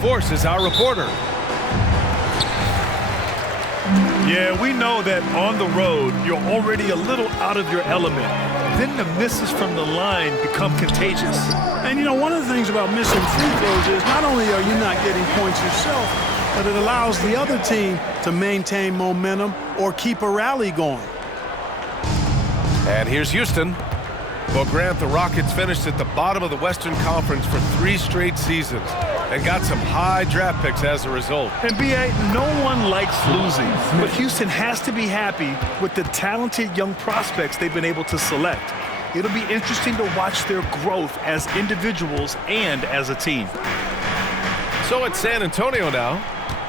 Force is our reporter. Yeah, we know that on the road, you're already a little out of your element. Then the misses from the line become contagious. And, you know, one of the things about missing free throws is not only are you not getting points yourself, but it allows the other team to maintain momentum or keep a rally going. And here's Houston. Well, Grant, the Rockets finished at the bottom of the Western Conference for 3 straight seasons and got some high draft picks as a result. And B.A., no one likes losing, but Houston has to be happy with the talented young prospects they've been able to select. It'll be interesting to watch their growth as individuals and as a team. So it's San Antonio now,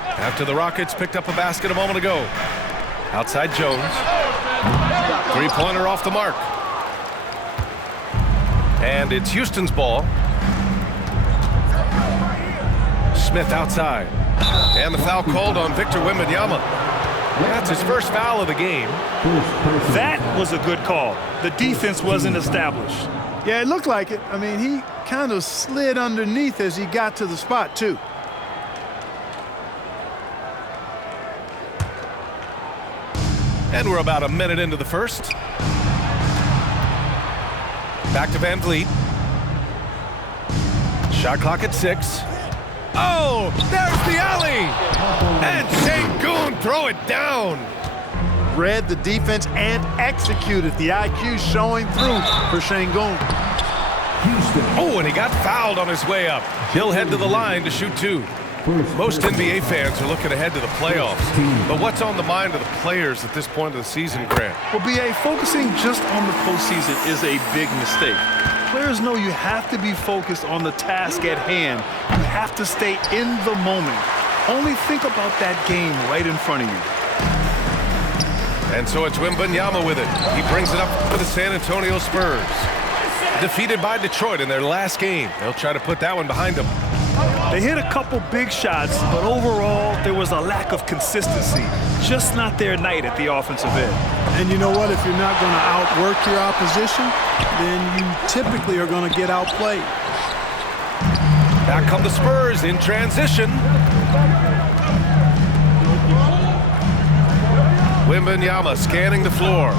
after the Rockets picked up a basket a moment ago. Outside Jones. Three-pointer off the mark. And it's Houston's ball. Smith outside. And the foul called on Victor Wembanyama. That's his first foul of the game. That was a good call. The defense wasn't established. Yeah, it looked like it. I mean, he kind of slid underneath as he got to the spot, too. And we're about a minute into the first. Back to Van Vliet. Shot clock at 6. Oh, there's the alley! And Sengun throw it down. Read the defense and executed. The IQ showing through for Sengun. Oh, and he got fouled on his way up. He'll head to the line to shoot 2. Most NBA fans are looking ahead to the playoffs. But what's on the mind of the players at this point of the season, Grant? Well, B.A., focusing just on the postseason is a big mistake. Players know you have to be focused on the task at hand. You have to stay in the moment. Only think about that game right in front of you. And so it's Wembanyama with it. He brings it up for the San Antonio Spurs. Defeated by Detroit in their last game. They'll try to put that one behind them. They hit a couple big shots, but overall, there was a lack of consistency. Just not their night at the offensive end. And you know what? If you're not going to outwork your opposition, then you typically are going to get outplayed. Back come the Spurs in transition. Wembanyama scanning the floor.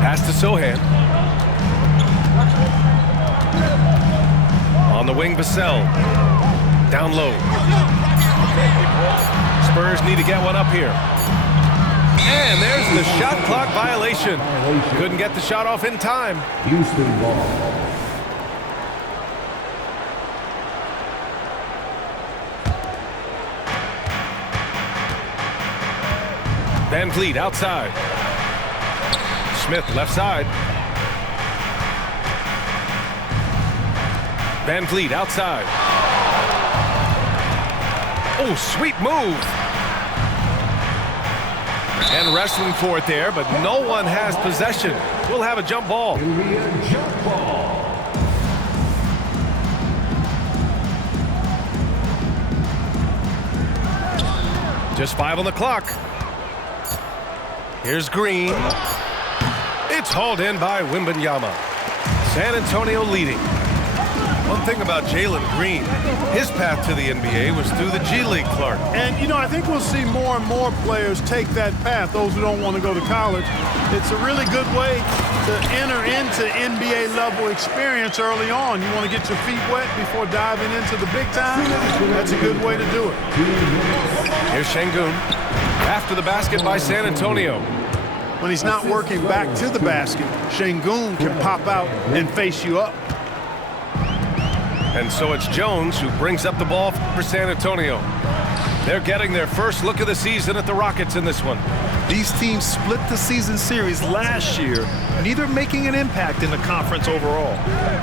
Pass to Sohan. On the wing, Vassell. Down low. Spurs need to get one up here. And there's the shot clock violation. Couldn't get the shot off in time. Houston ball. Van Vliet outside. Smith left side. Van Vliet outside. Oh, sweet move. And wrestling for it there, but no one has possession. We'll have a jump ball. Jump ball. Just 5 on the clock. Here's Green. It's hauled in by Wembanyama. San Antonio leading. One thing about Jalen Green, his path to the NBA was through the G League, Clark. And, you know, I think we'll see more and more players take that path, those who don't want to go to college. It's a really good way to enter into NBA-level experience early on. You want to get your feet wet before diving into the big time? That's a good way to do it. Here's Sengun. After the basket by San Antonio. When he's not working back to the basket, Sengun can pop out and face you up. And so it's Jones who brings up the ball for San Antonio. They're getting their first look of the season at the Rockets in this one. These teams split the season series last year, neither making an impact in the conference overall.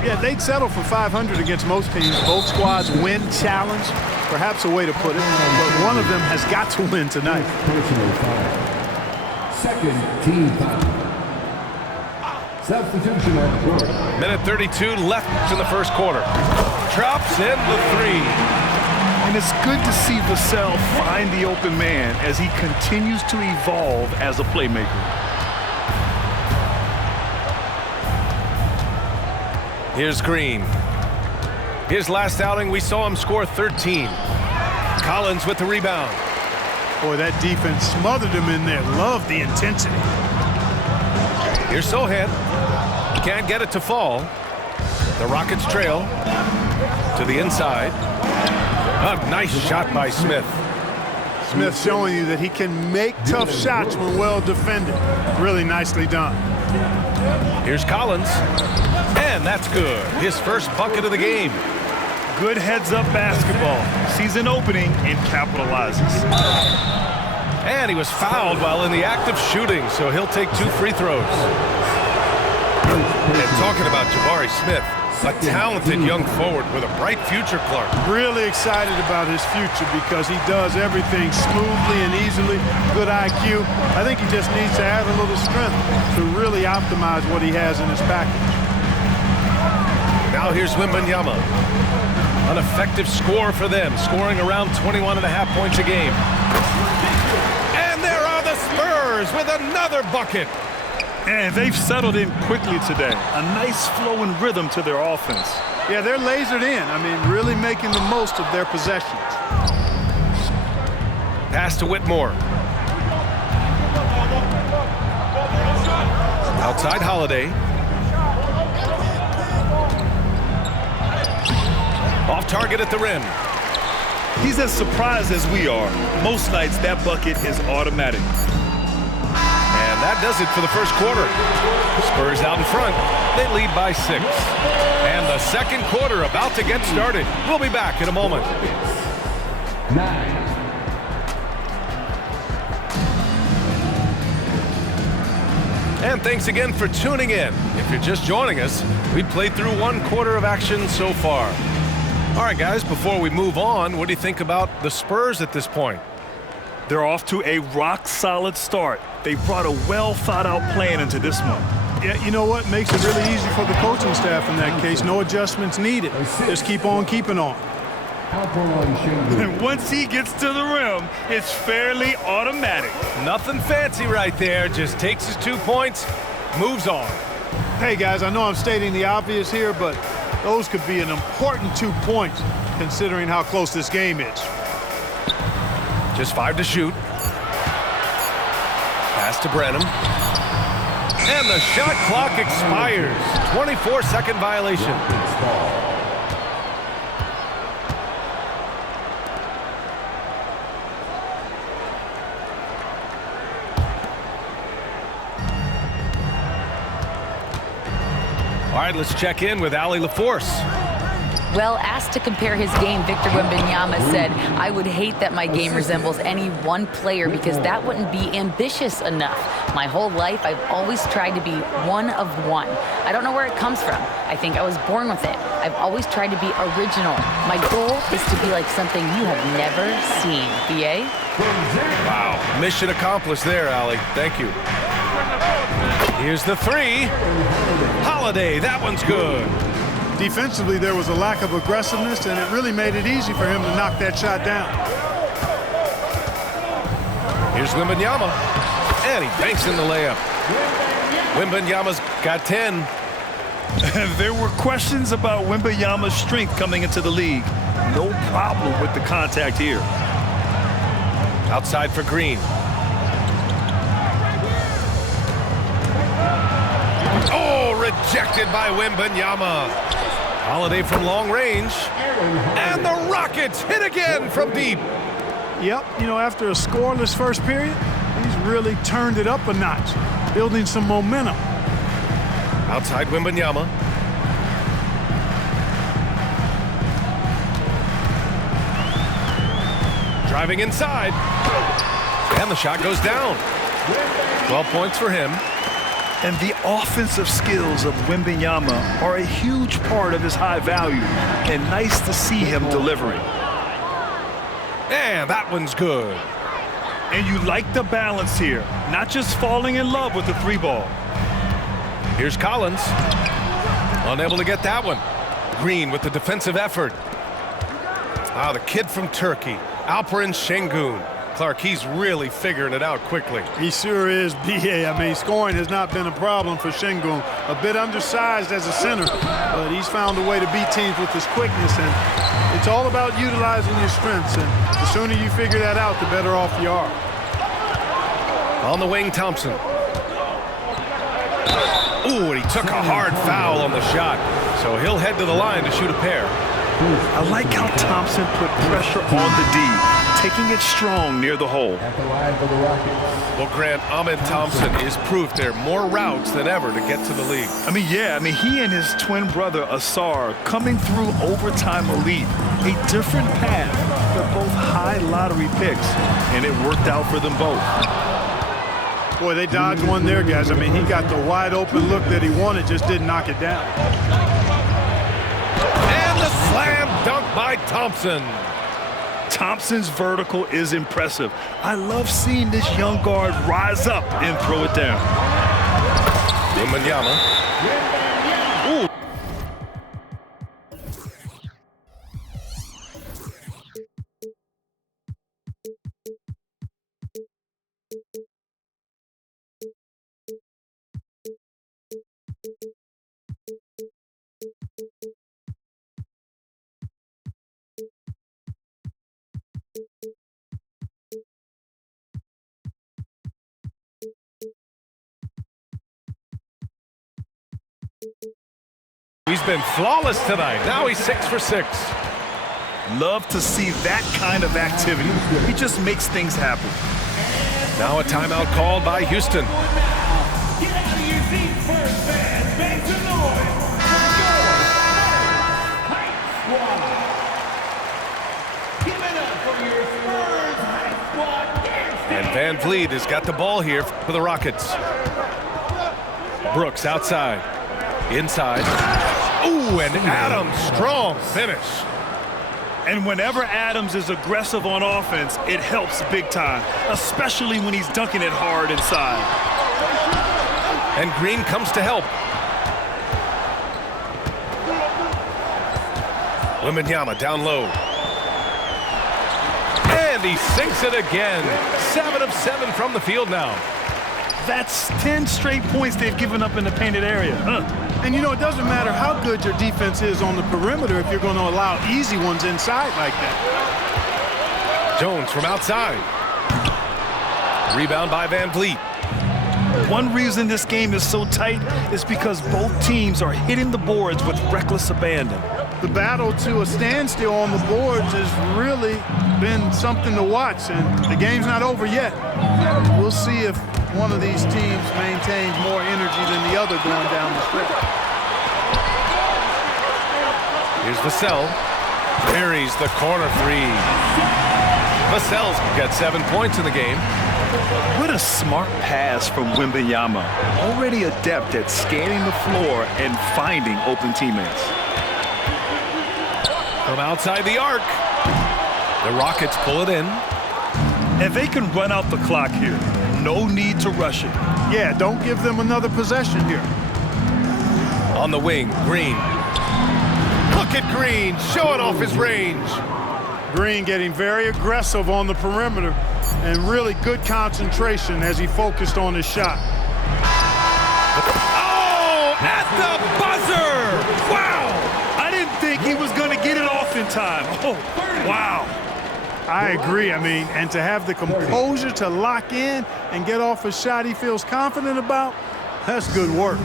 Yeah, they'd settle for 500 against most teams. Both squads win challenge, perhaps a way to put it, but one of them has got to win tonight. Personal foul. Second team foul. Substitution on the court. Minute 32 left in the first quarter. Drops in the 3. And it's good to see Vassell find the open man as he continues to evolve as a playmaker. Here's Green. His last outing, we saw him score 13. Collins with the rebound. Boy, that defense smothered him in there. Love the intensity. Here's Sohan. Can't get it to fall. The Rockets trail to the inside. A nice shot by Smith. Smith showing you that he can make tough shots when well defended. Really nicely done. Here's Collins. And that's good. His first bucket of the game. Good heads-up basketball. Sees an opening and capitalizes. And he was fouled while in the act of shooting, so he'll take 2 free throws. And talking about Jabari Smith, a talented young forward with a bright future, Clark. Really excited about his future because he does everything smoothly and easily. Good IQ. I think he just needs to add a little strength to really optimize what he has in his package. Now here's Wembanyama. An effective score for them, scoring around 21.5 points a game. And there are the Spurs with another bucket. And they've settled in quickly today. A nice flow and rhythm to their offense. Yeah, they're lasered in. I mean, really making the most of their possessions. Pass to Whitmore. Outside Holiday. Off target at the rim. He's as surprised as we are. Most nights, that bucket is automatic. And that does it for the first quarter. Spurs out in front. They lead by 6. And the second quarter about to get started. We'll be back in a moment. 9. And thanks again for tuning in. If you're just joining us, we played through 1 quarter of action so far. All right, guys, before we move on, what do you think about the Spurs at this point? They're off to a rock-solid start. They brought a well-thought-out plan into this one. Yeah, you know what? Makes it really easy for the coaching staff in that case. No adjustments needed. Just keep on keeping on. And once he gets to the rim, it's fairly automatic. Nothing fancy right there. Just takes his 2 points, moves on. Hey, guys, I know I'm stating the obvious here, but those could be an important 2 points considering how close this game is. Just 5 to shoot. Pass to Brenham. And the shot clock expires. 24-second violation. All right, let's check in with Allie LaForce. Well, asked to compare his game, Victor Wembanyama said, "I would hate that my game resembles any one player because that wouldn't be ambitious enough. My whole life, I've always tried to be one of one. I don't know where it comes from. I think I was born with it. I've always tried to be original. My goal is to be like something you have never seen." BA? Wow, mission accomplished there, Allie. Thank you. Here's the 3. Holiday, that one's good. Defensively, there was a lack of aggressiveness, and it really made it easy for him to knock that shot down. Here's Wembanyama, and he banks in the layup. Wembanyama's got 10. There were questions about Wembanyama's strength coming into the league. No problem with the contact here. Outside for Green. Oh, rejected by Wembanyama. Holiday from long range. And the Rockets hit again from deep. Yep, you know, after a scoreless first period, he's really turned it up a notch, building some momentum. Outside Wembanyama. Driving inside. And the shot goes down. 12 points for him. And the offensive skills of Wembanyama are a huge part of his high value. And nice to see him delivering. And that one's good. And you like the balance here. Not just falling in love with the 3-ball. Here's Collins. Unable to get that one. Green with the defensive effort. Ah, the kid from Turkey, Alperen Şengün. Clark, he's really figuring it out quickly. He sure is, B.A. I mean, scoring has not been a problem for Şengün. A bit undersized as a center, but he's found a way to beat teams with his quickness, and it's all about utilizing your strengths, and the sooner you figure that out, the better off you are. On the wing, Thompson. Ooh, and he took a hard foul on the shot, so he'll head to the line to shoot a pair. I like how Thompson put pressure on the D, taking it strong near the hole. At the line for the Rockets. Well, Grant, Ahmed Thompson is proof there are more routes than ever to get to the league. He and his twin brother, Asar, coming through overtime elite. A different path, but both high lottery picks, and it worked out for them both. Boy, they dodged one there, guys. I mean, he got the wide open look that he wanted, just didn't knock it down. And the slam dunk by Thompson. Thompson's vertical is impressive. I love seeing this young guard rise up and throw it down. Wembanyama. Ooh. He's been flawless tonight. Now he's 6 for 6. Love to see that kind of activity. He just makes things happen. Now a timeout called by Houston. Get out of your seats first, fans. Make some noise. High Squad. Give it up for your Spurs High Squad dance. And Van Vliet has got the ball here for the Rockets. Brooks outside. Inside. Ooh, and Adams, strong finish. And whenever Adams is aggressive on offense, it helps big time, especially when he's dunking it hard inside. And Green comes to help. Wembanyama down low. And he sinks it again. 7 of 7 from the field now. That's 10 straight points they've given up in the painted area. And you know, it doesn't matter how good your defense is on the perimeter if you're going to allow easy ones inside like that. Jones from outside. Rebound by Van Vliet. One reason this game is so tight is because both teams are hitting the boards with reckless abandon. The battle to a standstill on the boards has really been something to watch, and the game's not over yet. We'll see if one of these teams maintains more energy than the other going down the stretch. Here's Vassell. Buries the corner three. Vassell's got 7 points in the game. What a smart pass from Wembanyama. Already adept at scanning the floor and finding open teammates. From outside the arc. The Rockets pull it in. And they can run out the clock here. No need to rush it. Yeah, don't give them another possession here. On the wing, Green. Look at Green, showing off his range. Green getting very aggressive on the perimeter and really good concentration as he focused on his shot. Oh, at the buzzer! Wow! I didn't think he was going to get it off in time. Oh, wow. I agree. I mean, and to have the composure to lock in and get off a shot he feels confident about, that's good work.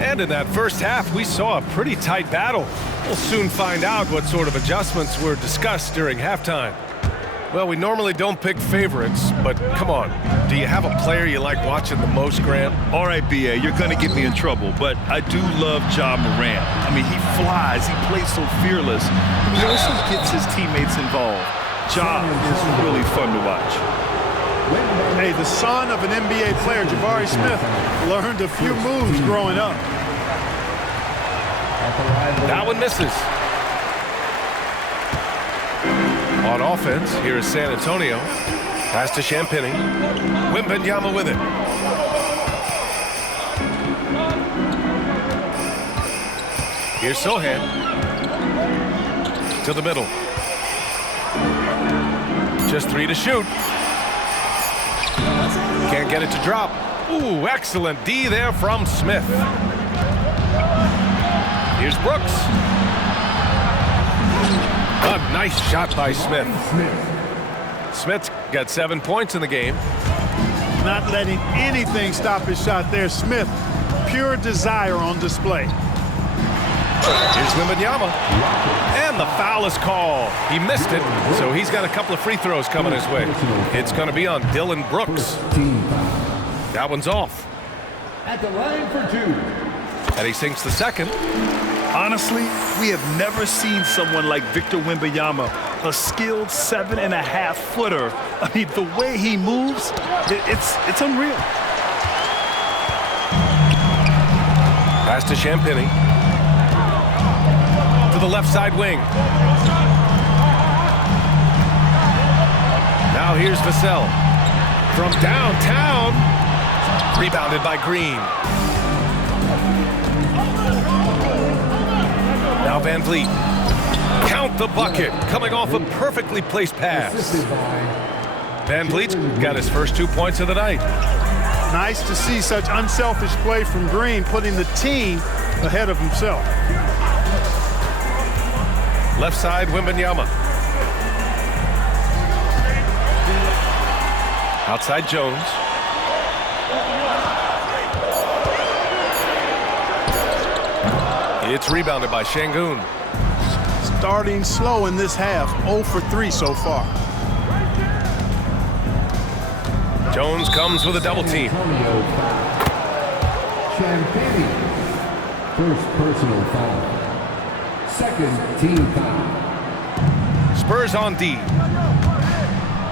And in that first half, we saw a pretty tight battle. We'll soon find out what sort of adjustments were discussed during halftime. Well, we normally don't pick favorites, but come on. Do you have a player you like watching the most, Grant? All right, B.A., you're going to get me in trouble, but I do love Ja Morant. I mean, he flies. He plays so fearless. And he also gets his teammates involved. Ja is really fun to watch. Hey, the son of an NBA player, Jabari Smith, learned a few moves growing up. That one misses. On offense, here is San Antonio. Pass to Champagny. Wembanyama with it. Here's Sohan. To the middle. Just 3 to shoot. Can't get it to drop. Ooh, excellent D there from Smith. Here's Brooks. A nice shot by Smith. Smith's got 7 points in the game. Not letting anything stop his shot there. Smith, pure desire on display. Here's Wembanyama. And the foul is called. He missed it, so he's got a couple of free throws coming his way. It's going to be on Dylan Brooks. That one's off. At the line for 2. And he sinks the second. Honestly, we have never seen someone like Victor Wembanyama, a skilled 7.5-footer. I mean, the way he moves, it's unreal. Pass to Champagny. To the left side wing. Now here's Vassell. From downtown. Rebounded by Green. Now Van Vliet. Count the bucket. Coming off a perfectly placed pass. Van Vliet's got his first 2 points of the night. Nice to see such unselfish play from Green, putting the team ahead of himself. Left side, Wembanyama. Outside Jones. It's rebounded by Şengün. Starting slow in this half, 0 for 3 so far. Jones comes with a double team. Champagny. First personal foul. Second team foul. Spurs on D.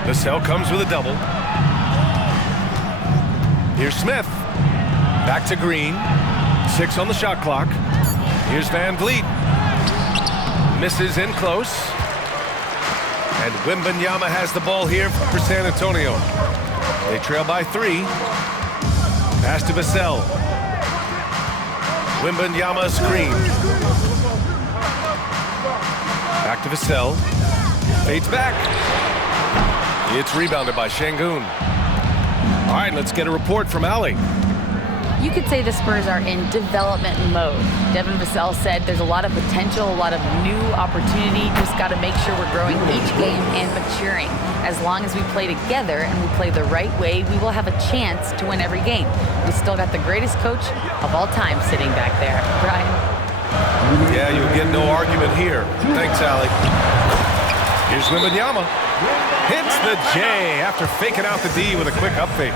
Vassell comes with a double. Here's Smith. Back to Green. 6 on the shot clock. Here's Van Vliet. Misses in close. And Wembanyama has the ball here for San Antonio. They trail by 3. Pass to Vassell. Wembanyama screen. Back to Vassell. Fades back. It's rebounded by Şengün. All right, let's get a report from Allie. You could say the Spurs are in development mode. Devin Vassell said there's a lot of potential, a lot of new opportunity. Just got to make sure we're growing each game and maturing. As long as we play together and we play the right way, we will have a chance to win every game. We still got the greatest coach of all time sitting back there. Brian? Yeah, you'll get no argument here. Thanks, Allie. Here's Wembanyama. Hits the J after faking out the D with a quick up fake.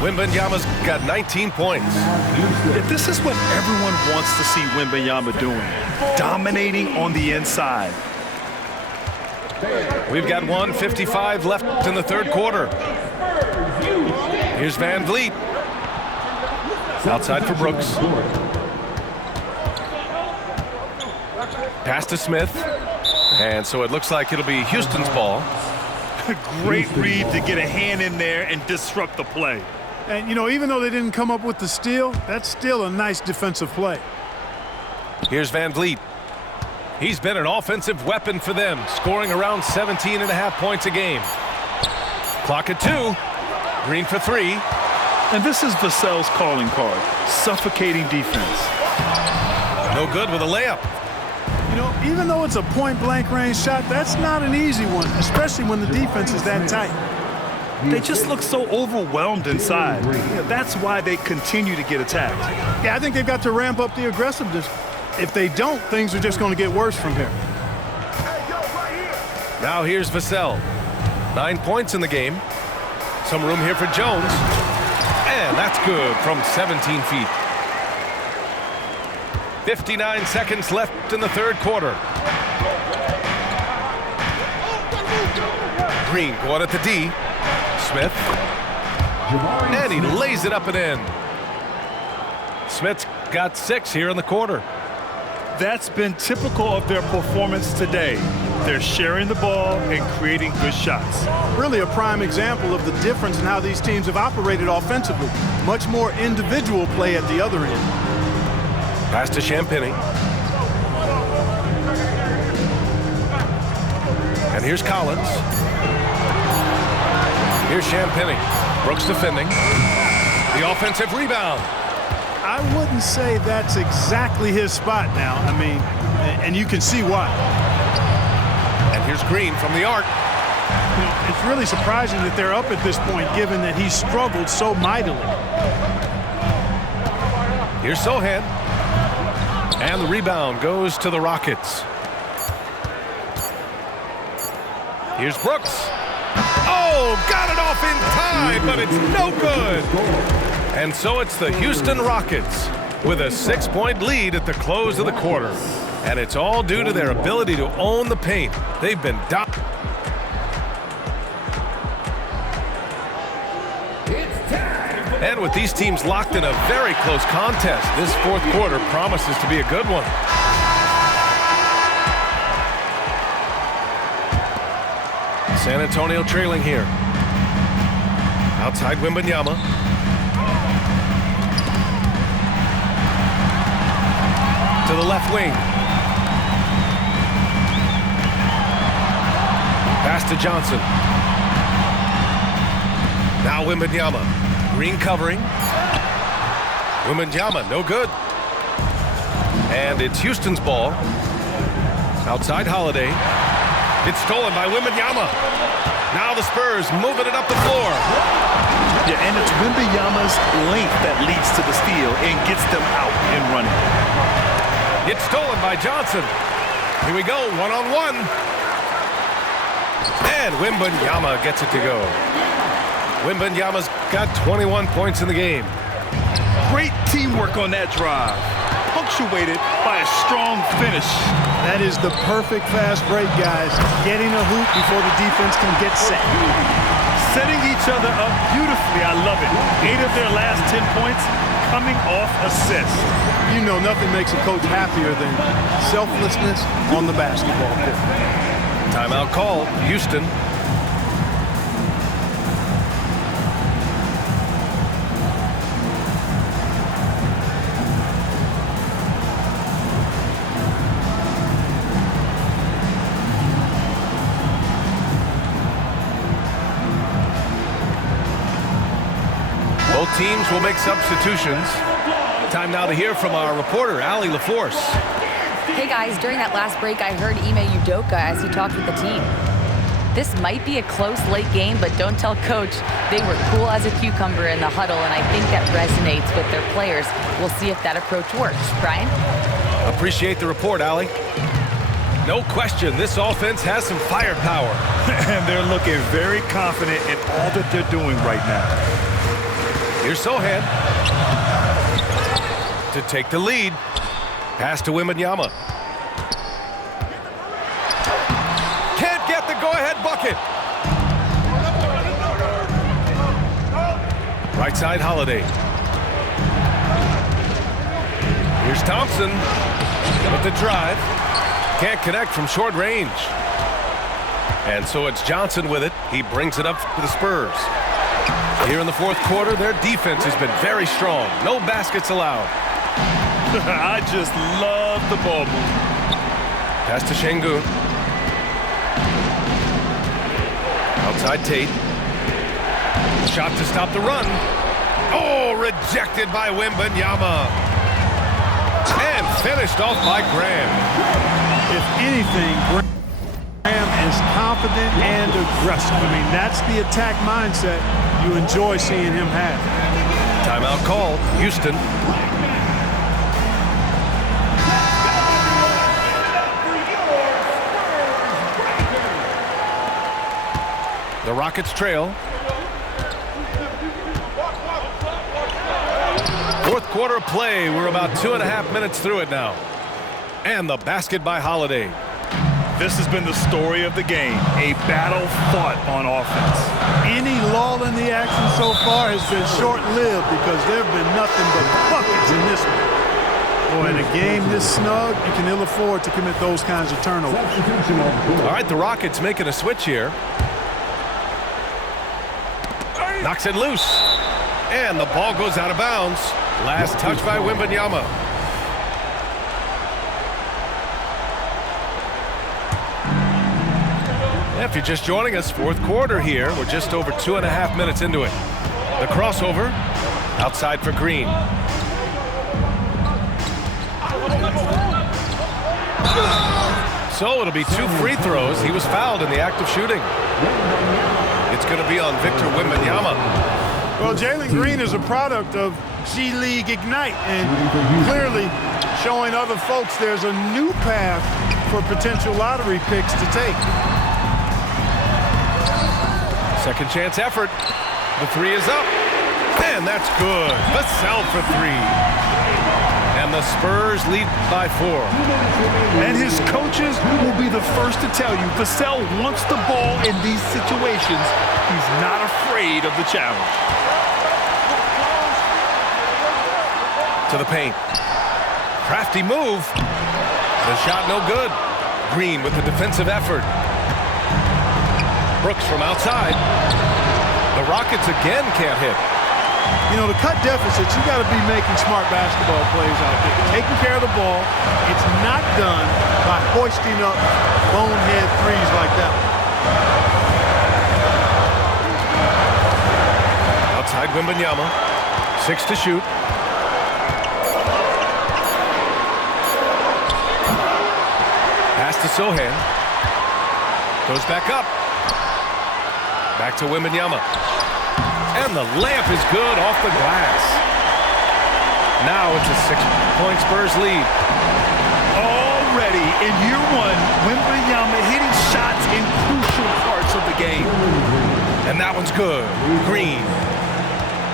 Wembanyama's got 19 points. This is what everyone wants to see Wembanyama doing, dominating on the inside. We've got 1:55 left in the third quarter. Here's Van Vliet. Outside for Brooks. Pass to Smith. And so it looks like it'll be Houston's ball. Great read to get a hand in there and disrupt the play. And, you know, even though they didn't come up with the steal, that's still a nice defensive play. Here's Van Vliet. He's been an offensive weapon for them, scoring around 17.5 points a game. Clock at 2. Green for 3. And this is Vassell's calling card, suffocating defense. No good with a layup. You know, even though it's a point-blank range shot, that's not an easy one, especially when the defense is that tight. They just look so overwhelmed inside. Yeah, that's why they continue to get attacked. Yeah, I think they've got to ramp up the aggressiveness. If they don't, things are just going to get worse from here. Now here's Vassell. 9 points in the game. Some room here for Jones. And that's good from 17 feet. 59 seconds left in the third quarter. Green going at the D. Smith. And he lays it up and in. Smith's got 6 here in the quarter. That's been typical of their performance today. They're sharing the ball and creating good shots. Really a prime example of the difference in how these teams have operated offensively. Much more individual play at the other end. Pass to Champagny. And here's Collins. Here's Champagny. Brooks defending. The offensive rebound. I wouldn't say that's exactly his spot now. I mean, and you can see why. And here's Green from the arc. You know, it's really surprising that they're up at this point, given that he struggled so mightily. Here's Sohan. And the rebound goes to the Rockets. Here's Brooks. Oh, got it off in time, but it's no good. And so it's the Houston Rockets with a 6-point lead at the close of the quarter. And it's all due to their ability to own the paint. They've been dominating. And with these teams locked in a very close contest, this fourth quarter promises to be a good one. San Antonio trailing here. Outside Wembanyama. To the left wing. Pass to Johnson. Now Wembanyama. Green covering. Wembanyama, no good. And it's Houston's ball. Outside Holiday. It's stolen by Wembanyama. Now the Spurs moving it up the floor. Yeah, and it's Wembanyama's length that leads to the steal and gets them out and running. It's stolen by Johnson. Here we go, one-on-one. And Wembanyama gets it to go. Wembanyama's got 21 points in the game. Great teamwork on that drive, punctuated by a strong finish. That is the perfect fast break, guys. Getting a hoop before the defense can get set. Setting each other up beautifully. I love it. 8 of their last 10 points coming off assists. You know, nothing makes a coach happier than selflessness on the basketball court. Timeout called, Houston. Both teams will make substitutions. Time now to hear from our reporter, Allie LaForce. Hey guys, during that last break, I heard Ime Udoka as he talked with the team. This might be a close late game, but don't tell coach. They were cool as a cucumber in the huddle, and I think that resonates with their players. We'll see if that approach works. Brian? Appreciate the report, Allie. No question, this offense has some firepower. And they're looking very confident in all that they're doing right now. Here's Sohan to take the lead. Pass to Wembanyama. Can't get the go-ahead bucket. Right side, Holiday. Here's Thompson with the drive. Can't connect from short range. And so it's Johnson with it. He brings it up to the Spurs. Here in the fourth quarter, their defense has been very strong. No baskets allowed. I just love the ball move. Pass to Şengün. Outside Tate. Shot to stop the run. Oh, rejected by Wembanyama. And finished off by Graham. If anything, Graham is confident and aggressive. I mean, that's the attack mindset you enjoy seeing him have. Timeout called, Houston. The Rockets trail. Fourth quarter of play. We're about 2.5 minutes through it now. And the basket by Holiday. This has been the story of the game, a battle fought on offense. Any lull in the action so far has been short-lived because there have been nothing but buckets in this one. Boy, in a game this snug, you can ill afford to commit those kinds of turnovers. All right, the Rockets making a switch here. Knocks it loose. And the ball goes out of bounds. Last touch by Wembanyama. if you're just joining us, fourth quarter here. We're just over 2.5 minutes into it. The crossover, outside for Green. So it'll be 2 free throws. He was fouled in the act of shooting. It's going to be on Victor Wembanyama. Well, Jalen Green is a product of G League Ignite, and clearly showing other folks there's a new path for potential lottery picks to take. Second chance effort. The 3 is up. And that's good. Vassell for 3. And the Spurs lead by 4. And his coaches will be the first to tell you Vassell wants the ball in these situations. He's not afraid of the challenge. To the paint. Crafty move. The shot no good. Green with the defensive effort. Brooks from outside. The Rockets again can't hit. You know, to cut deficits, you got to be making smart basketball plays out there. Taking care of the ball. It's not done by hoisting up bonehead threes like that. Outside Wembanyama. 6 to shoot. Pass to Sohan. Goes back up. Back to Wembanyama. And the layup is good off the glass. Now it's a 6-point Spurs lead. Already in year 1, Wembanyama hitting shots in crucial parts of the game. And that one's good. Green.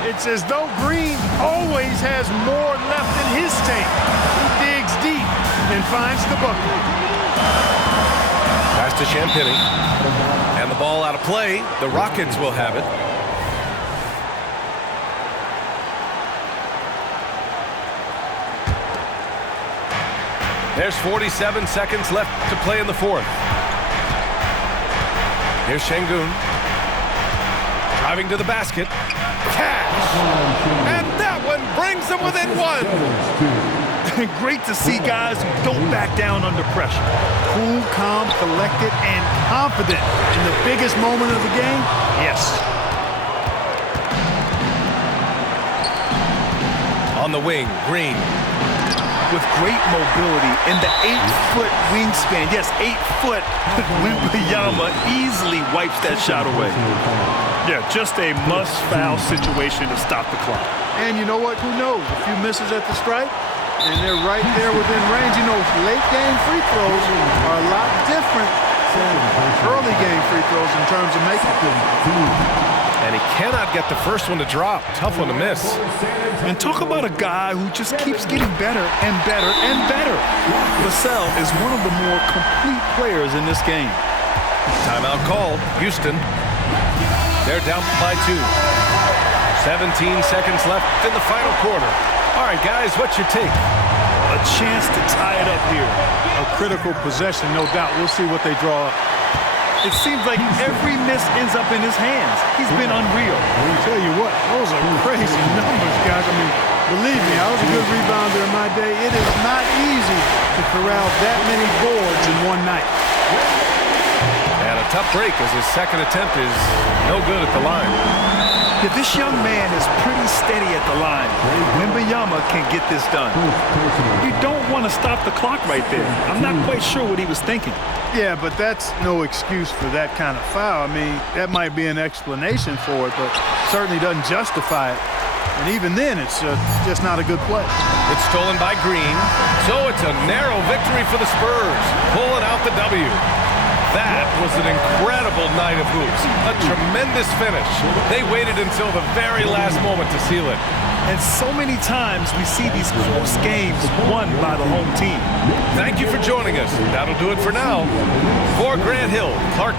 It's as though Green always has more left in his tank. He digs deep and finds the bucket. Pass to Champagny. And the ball out of play. The Rockets will have it. There's 47 seconds left to play in the fourth. Here's Şengün. Driving to the basket. Cash! And that one brings them within 1. Great to see guys who don't back down under pressure. Cool, calm, collected, and confident in the biggest moment of the game. Yes. On the wing, Green. With great mobility and the 8-foot wingspan. Yes, 8 foot. Wembanyama easily wipes that shot away. Yeah, just a must-foul situation to stop the clock. And you know what? Who knows? A few misses at the stripe, and they're right there within range. You know, late-game free throws are a lot different than early-game free throws in terms of making them. And he cannot get the first one to drop. Tough one to miss. And talk about a guy who just keeps getting better and better and better. Vassell is one of the more complete players in this game. Timeout called. Houston. They're down by 2. 17 seconds left in the final quarter. All right, guys, what's your take? A chance to tie it up here. A critical possession, no doubt. We'll see what they draw up. It seems like every miss ends up in his hands. He's been unreal. I'll tell you what, those are crazy numbers, guys. I mean, believe me, I was a good rebounder in my day. It is not easy to corral that many boards in one night. And a tough break as his second attempt is no good at the line. Yeah, this young man is pretty steady at the line. Wembanyama can get this done. You don't want to stop the clock right there. I'm not quite sure what he was thinking. Yeah, but that's no excuse for that kind of foul. I mean, that might be an explanation for it, but certainly doesn't justify it. And even then, it's just not a good play. It's stolen by Green, so it's a narrow victory for the Spurs, pulling out the W. That was an incredible night of hoops. A tremendous finish. They waited until the very last moment to seal it. And so many times we see these close games won by the home team. Thank you for joining us. That'll do it for now. For Grant Hill, Clark.